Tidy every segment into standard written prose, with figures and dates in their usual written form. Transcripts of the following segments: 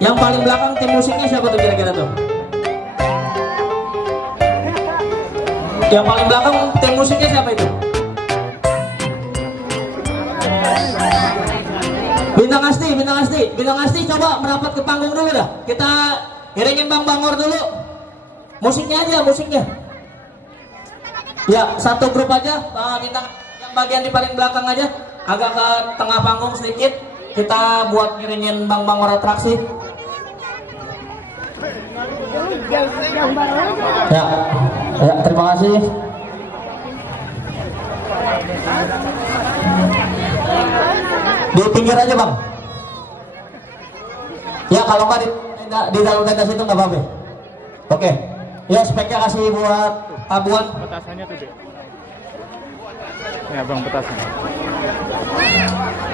Yang paling belakang tim musiknya siapa tuh kira-kira tuh? Yang paling belakang tim musiknya siapa itu? Bintang Asti coba merapat ke panggung dulu dah. Kita iringin Bang Bangor dulu. Musiknya aja, musiknya. Ya, satu grup aja. Bintang yang bagian di paling belakang aja, agak ke tengah panggung sedikit. Kita buat ngiringin Bang Bangor atraksi. Ya, ya, terima kasih. Di pinggir aja Bang. Ya kalau nggak di dalam tenda situ nggak apa-apa. Oke. Ya speknya kasih buat Abuan. Petasannya tuh deh. Ya Bang petasan.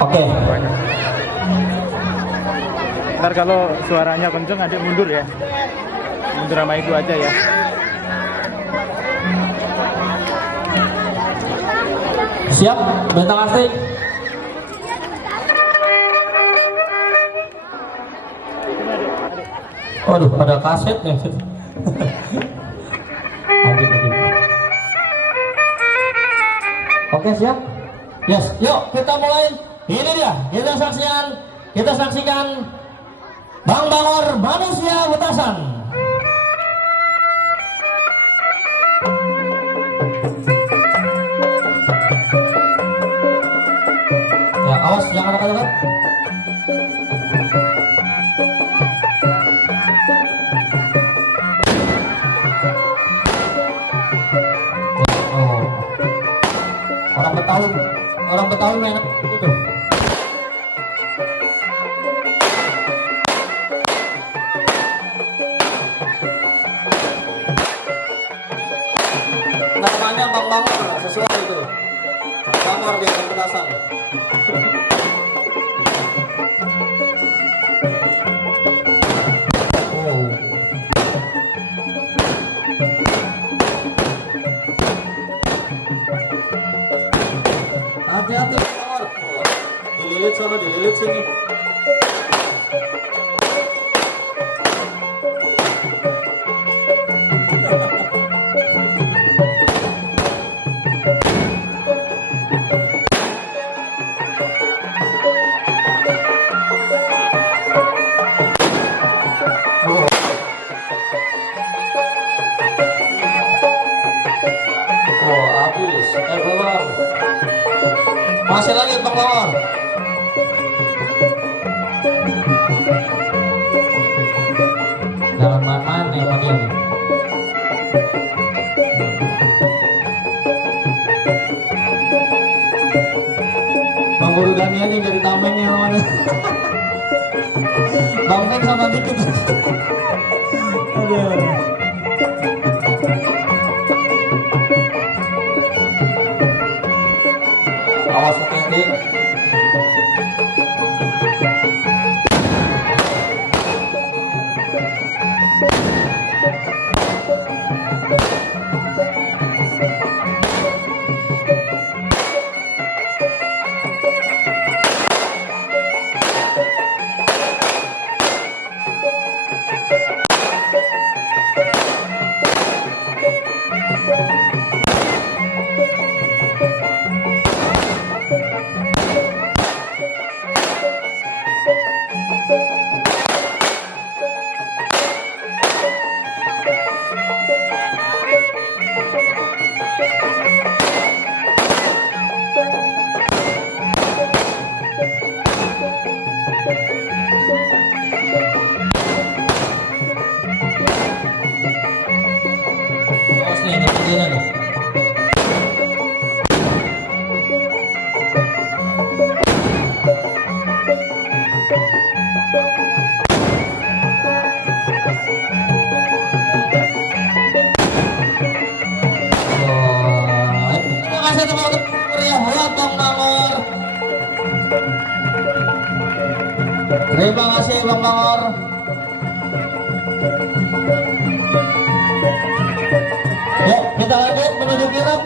Oke. Ntar kalau suaranya kenceng adik mundur ya. Mundur sama itu aja ya. Siap, bintang asli. Waduh, ada kaset nih. Lanjut. Oke, siap. Yes, yuk kita mulai. Ini dia, kita saksikan Bang Bangor Manusia Betasan. Ya, awas jangan ada dekat. Orang Betawi main gitu. Namanya Bang Bangor sesuai itu. Bangor di petasan. Hati-hati Bangor. Dililit sana, dililit sini. Habis. Keluar. Masih lagi Bang Bangor. Jangan main-main nih sama dia nih. Bang Guru Dani aja jadi tameng ya mana. Bang Neng sama dikit. Aduh. Awas hati-hati. Awas nih, ini kejadian nih. Terima kasih teman-teman ya buat Bang Bangor. Terima kasih Bang Bangor. Ya, kita lanjut menuju kirap.